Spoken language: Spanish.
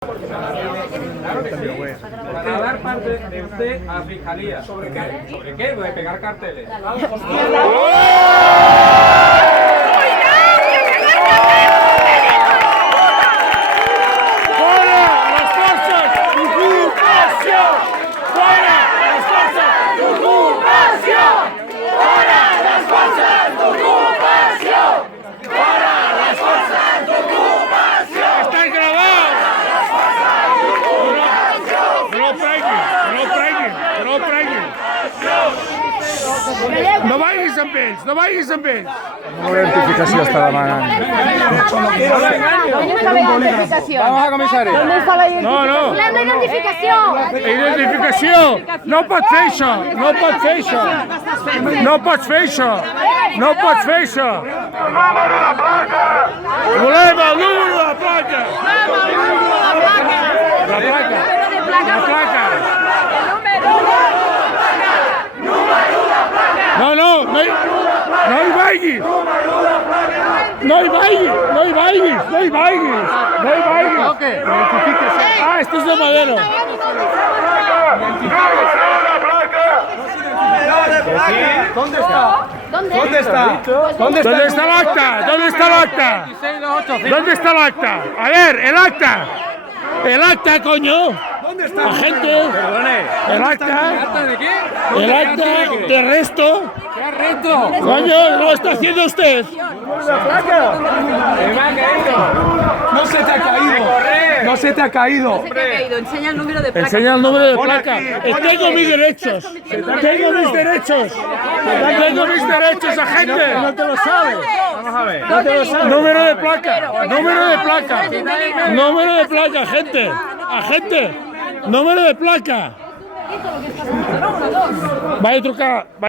Para dar parte de usted a Fiscalía. ¿Sobre qué? ¿Sobre qué? De pegar carteles. No vagis amb ells, no vagis amb ells. Una identificació està demanant. ¿Dónde está la identificación? Vamos a comisario. ¿Dónde está la identificación? No. La identificación. Identificació. No pots fer això. No pots fer això. No pots fer això. No pots fer això. Volem el número de la placa. La placa. La placa. No hi vagis! No hi vagis! Ah, esto es de Madero. ¿Dónde está? ¿Dónde está? ¿Dónde está el acta? ¿Dónde está el acta? ¿Dónde está el acta? A ver, el acta. El acta, coño. ¿Dónde está? Agente. Perdone. El acta. ¿Acta de qué? El acta de arresto. ¿Qué arresto? Coño, lo está haciendo usted. ¿Qué me ha caído? No se te ha caído. corre. No se te ha caído. se te ha caído? Enseña el número de placa. Enseña el número de placa. Tengo mis derechos. Tengo mis derechos. Tengo mis derechos, agente. No te lo sabes. Vamos a ver. Número de placa. Número de placa. Número de placa, agente. Agente. Número de placa. Va a trucar.